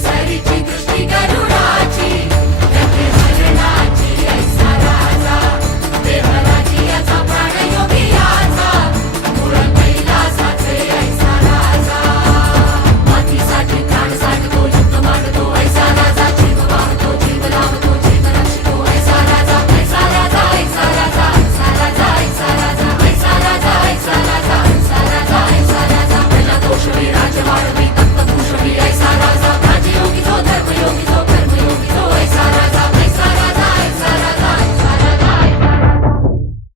Ready.